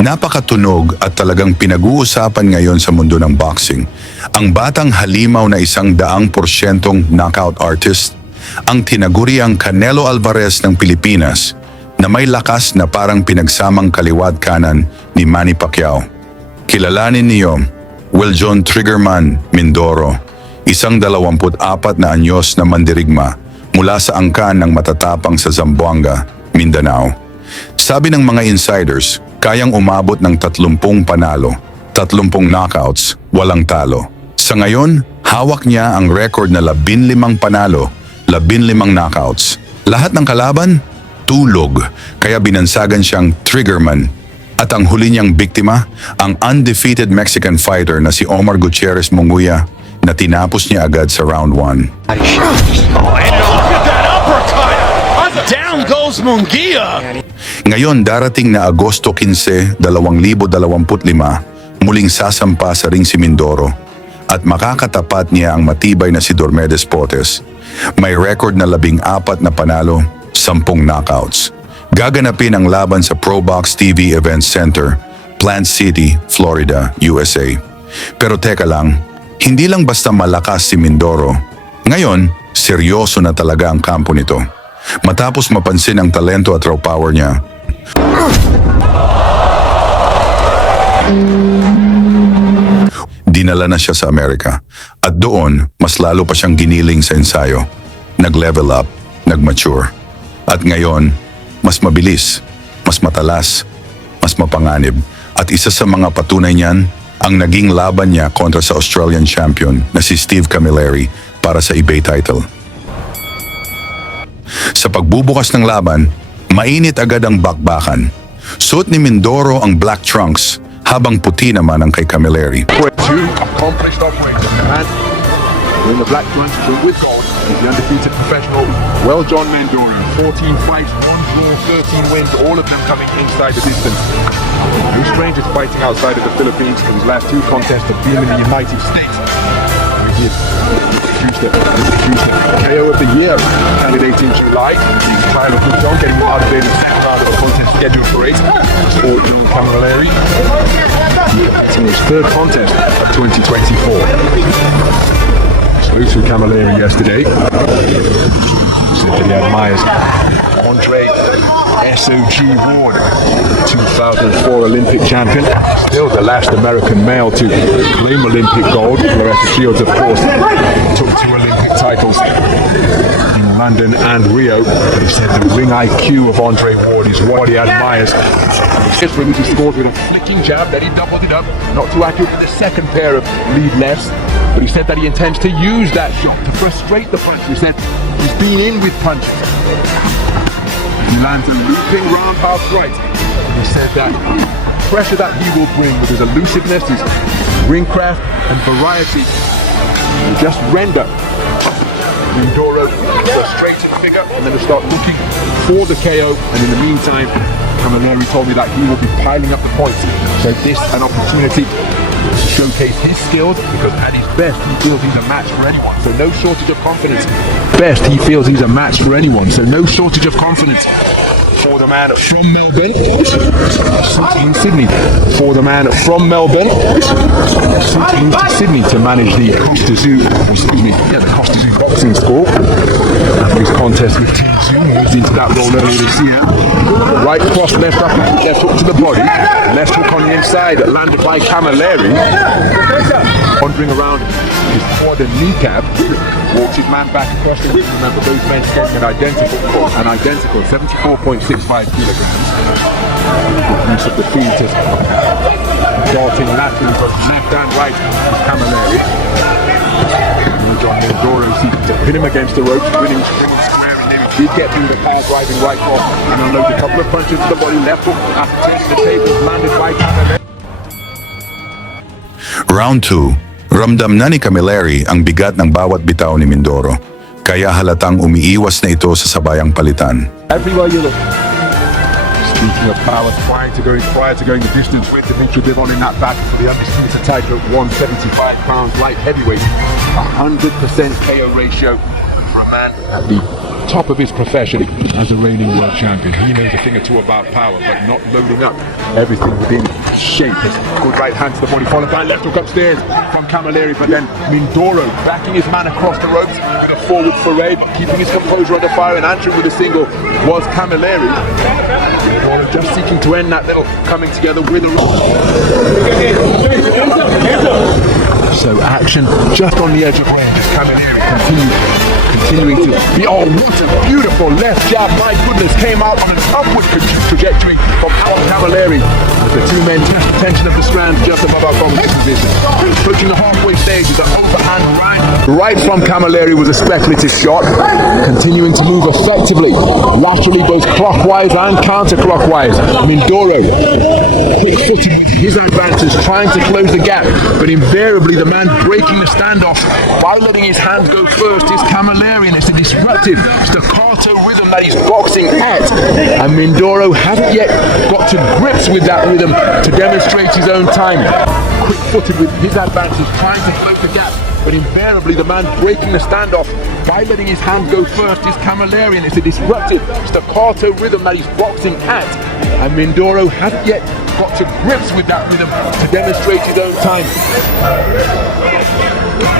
Napakatunog at talagang pinag-uusapan ngayon sa mundo ng boxing. Ang batang halimaw na 100% knockout artist, ang tinaguriang Canelo Alvarez ng Pilipinas na may lakas na parang pinagsamang kaliwat kanan ni Manny Pacquiao. Kilalanin niyo, Will John Triggerman Mindoro, isang 24 na anyos na mandirigma mula sa angkan ng matatapang sa Zamboanga, Mindanao. Sabi ng mga insiders, kayang umabot ng 30 panalo, 30 knockouts, walang talo. Sa ngayon, hawak niya ang record na 15 panalo, 15 knockouts. Lahat ng kalaban, tulog, kaya binansagan siyang Triggerman. At ang huli niyang biktima, ang undefeated Mexican fighter na si Omar Gutierrez Munguia na tinapos niya agad sa round 1. Down goes Munguia. Ngayon darating na Agosto 15, 2025, muling sasampa sa ring si Mindoro at makakatapat niya ang matibay na si Dormedes Potes. May record na 14 na panalo, 10 knockouts. Gaganapin ang laban sa ProBox TV Event Center, Plant City, Florida, USA. Pero teka lang, hindi lang basta malakas si Mindoro. Ngayon, seryoso na talaga ang kampo nito. Matapos mapansin ang talento at raw power niya, dinala na siya sa Amerika. At doon, mas lalo pa siyang giniling sa ensayo. Nag-level up, nag-mature. At ngayon, mas mabilis, mas matalas, mas mapanganib. At isa sa mga patunay niyan, ang naging laban niya kontra sa Australian champion na si Steve Camilleri para sa eBay title. Sa pagbubukas ng laban, mainit agad ang bakbakan. Suot ni Mindoro ang black trunks, habang puti naman ang kay Camilleri. Two accomplished operators. The man in the black trunks with gold is the undefeated professional, John Mindoro. 14 fights, 1 draw, 13 wins, all of them coming inside the distance. No stranger to fighting outside of the Philippines, because his last 2 contests have been in the United States. He did KO of the year candidate in July. He's trying to push on, getting out of there in the second round of a contest scheduled for 8. For Camilleri. It's his 3rd contest of 2024. Spoke to Camilleri yesterday. Said that he admires Andre SOG Ward, 2004 Olympic champion, still the last American male to claim Olympic gold, whereas Shields, of course, took 2 Olympic titles in London and Rio. But he said the ring IQ of Andre Ward is what he admires. His ring he scored with a flicking jab, then he doubled it up, not too accurate in the second pair of lead lefts. But he said that he intends to use that shot to frustrate the punch. He said he's been in with punches. He lands a looping roundhouse right. He said that pressure that he will bring with his elusiveness, his ring craft and variety will just render Mindoro a straightened figure, and then to start looking for the KO. And in the meantime, Camilleri told me that he will be piling up the points. So this an opportunity to showcase his skills, because at his best he feels he's a match for anyone. So no shortage of confidence. Best he feels he's a match for anyone. So no shortage of confidence for the man from Melbourne, sitting in Sydney. For the man from Melbourne, sitting in Sydney to manage the Costa Zoo boxing school. After his contest with Team Zoo, moved into that role earlier this year. Right cross, left up, left hook to the body, left hook on the inside, landed by Camilleri. Wandering around his quad and kneecap, walks his man back across the ring. Remember, those men standing an identical 74.65 kilograms. Use of the feet is darting laterally from left and right with Camilleri. John Mindoro seeking to pin him against the ropes, winning square in him. Did get through the power driving right cross and unload a couple of punches to the body, left hook after turning the table, landed by Camilleri. Round 2, ramdam na ni Camilleri ang bigat ng bawat bitaw ni Mindoro, kaya halatang umiiwas na ito sa sabayang palitan. Everywhere you look. Speaking of power, prior to going the distance with Dimitri Bivol in that battle for the undisputed title at 175 pounds light heavyweight, 100% KO ratio for a man at the top of his profession as a reigning world champion. He knows a thing or two about power, but not loading up everything within shape. His good right hand to the body, followed by left hook upstairs from Camilleri, but then Mindoro backing his man across the ropes with a forward foray, keeping his composure under fire and answering with a single was Camilleri. Mindoro just seeking to end that little coming together with a so action just on the edge of range as Camilleri continuing to be, oh, what a beautiful left jab, my goodness, came out on an upward trajectory from Camilleri as the two men test the tension of the strand just above our combat position. Approaching the halfway stage with an overhand right from Camilleri was a speculative shot, continuing to move effectively laterally both clockwise and counterclockwise. Mindoro quick-footed his advances, trying to close the gap, but invariably the man breaking the standoff by letting his hands go first is Camilleri, and it's a disruptive staccato rhythm that he's boxing at, and Mindoro hasn't yet got to grips with that rhythm to demonstrate his own timing. Quick-footed with his advances, trying to close the gap, but invariably the man breaking the standoff by letting his hands go first is Camilleri, and it's a disruptive staccato rhythm that he's boxing at, and Mindoro hasn't yet got to grips with that rhythm to demonstrate his own time.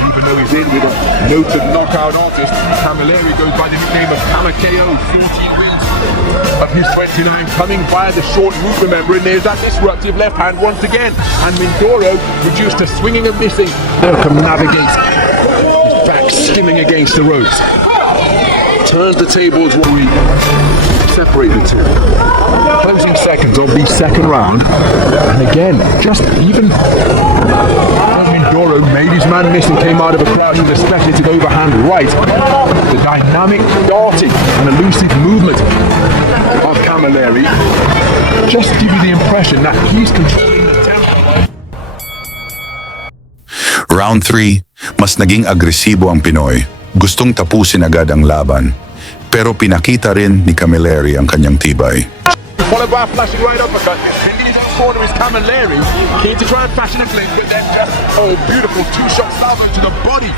Even though he's in with a noted knockout artist, Camilleri goes by the nickname of PACQUIAO, 14 wins of his 29, coming via the short route, remember, and there's that disruptive left hand once again, and Mindoro reduced to swinging and missing. Circumnavigates his back skimming against the ropes, turns the tables while we separate the two. Closing seconds of the second round, and again, just even Mindoro made his man miss and came out of a crouch with a speculative overhand right. The dynamic, darting and elusive movement of Camilleri just give you the impression that he's controlling the tempo. Round 3, mas naging agresibo ang Pinoy. Gustong tapusin agad ang laban. Pero pinakita rin ni Camilleri ang kanyang tibay. Followed by a flashing right uppercut. In his own corner is Camilleri, keen to try and fashion a flip, but then just, oh, beautiful two-shot salvo to the body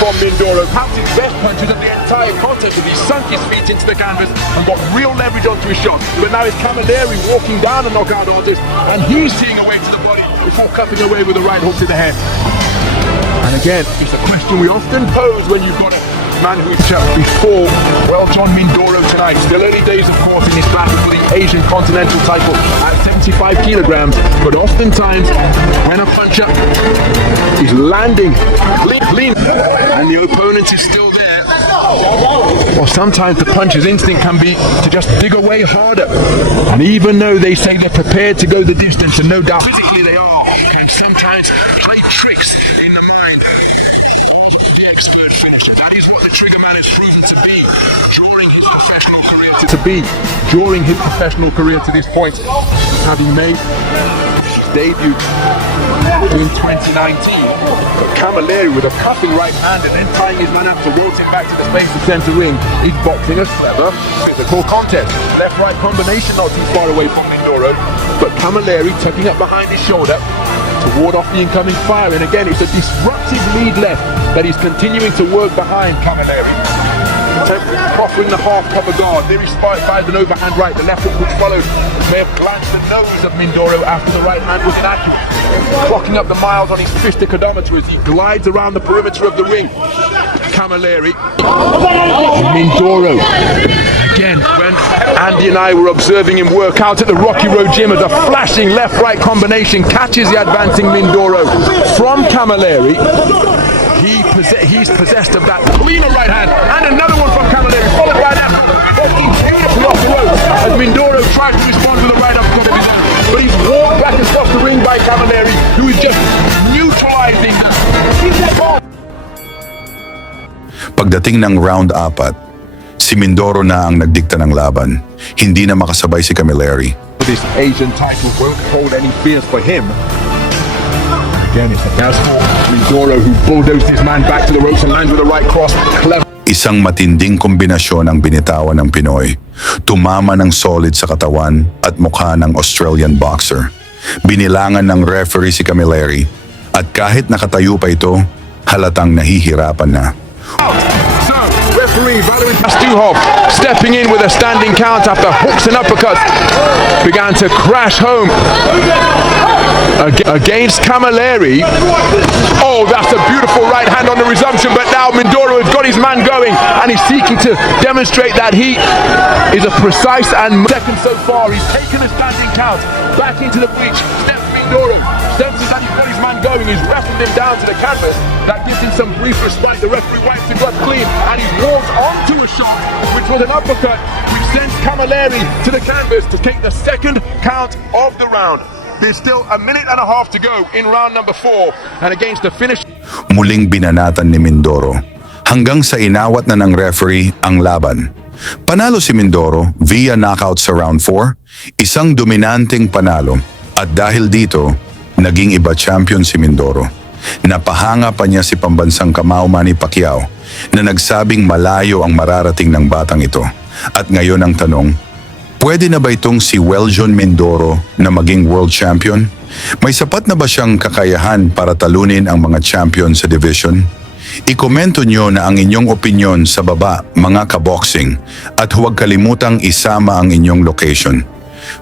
from Mindoro. Perhaps his best punches of the entire contest, as he sunk his feet into the canvas and got real leverage onto his shot. But now it's Camilleri walking down the knockout artist, and he's seeing away to the body before cutting away with a right hook to the head. And again, it's a question we often pose when you've got a man who's before, well, John Mindoro tonight. Still early days, of course, in his battle for the Asian Continental title at 75 kilograms. But oftentimes, when a puncher is landing clean and the opponent is still there, or sometimes the puncher's instinct can be to just dig away harder. And even though they say they're prepared to go the distance, and no doubt physically they are, can sometimes play tricks in the mind. The expert finisher. That is what the trigger man has proven to be during his professional career. To this point, having made his debut in 2019. But Camilleri with a cuffing right hand and then tying his man up to rotate back to the space of center ring is boxing a clever physical contest. Left-right combination not too far away from Mindoro, but Camilleri tucking up behind his shoulder to ward off the incoming fire, and again it's a disruptive lead left that he's continuing to work behind Camilleri. Proffering the half cover guard, there he spied an overhand right, the left hook which followed may have glanced the nose of Mindoro after the right hand was inaccurate. Clocking up the miles on his fistic odometer as he glides around the perimeter of the ring. Camilleri, Mindoro. Again, when Andy and I were observing him work out at the Rocky Road Gym, as a flashing left-right combination catches the advancing Mindoro from Camilleri. He's possessed of that cleaner right hand, and another one from Camilleri, followed by that fucking beautiful off the rope as Mindoro tried to respond with a right uppercut of his own, but he's walked back across the ring by Camilleri, who is just neutralizing that. Pagdating ng round 4, si Mindoro na ang nagdikta ng laban. Hindi na makasabay si Camilleri. This Asian title won't hold any fears for him. Again, it's a for Mindoro who bulldozed his man back to the ropes and lands with a right cross. Clever. Isang matinding kombinasyon ang binitawan ng Pinoy. Tumama ng solid sa katawan at mukha ng Australian boxer. Binilangan ng referee si Camilleri at kahit nakatayo pa ito, halatang nahihirapan na. So, referee, Valerie Pastuhov, stepping in with a standing count after hooks and uppercuts began to crash home against Camilleri. Oh, that's a beautiful right hand on the resumption, but now Mindoro has got his man going and he's seeking to demonstrate that he is a precise and second so far. He's taken a standing count back into the breach. Steps Mindoro, senses that he's got his man going, he's wrestling him down to the canvas. That gives him some brief respite. The referee wipes the blood clean and he walks onto a shot, which was an uppercut, which sends Camilleri to the canvas to take the second count of the round. There's still a minute and a half to go in round number 4, and against the finish. Muling binanatan ni Mindoro hanggang sa inawat na ng referee ang laban. Panalo si Mindoro via knockout sa round 4, isang dominanteng panalo, at dahil dito, naging iba champion si Mindoro. Napahanga pa niya si pambansang kamao Manny Pacquiao na nagsabing malayo ang mararating ng batang ito. At ngayon ang tanong, pwede na ba itong si Weljon Mindoro na maging world champion? May sapat na ba siyang kakayahan para talunin ang mga champion sa division? Ikomento nyo na ang inyong opinyon sa baba, mga kaboxing, at huwag kalimutang isama ang inyong location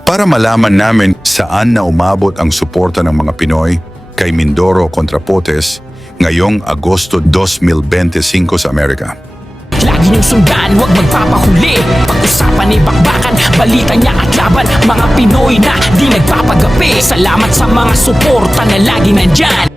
para malaman namin saan na umabot ang suporta ng mga Pinoy kay Mindoro kontra POTERS ngayong Agosto 2025 sa Amerika. Lagi niyong sundan, huwag magpapahuli. Pag-usapan ay bakbakan, balita niya at laban. Mga Pinoy na di nagpapagapi. Salamat sa mga suporta na lagi nandyan.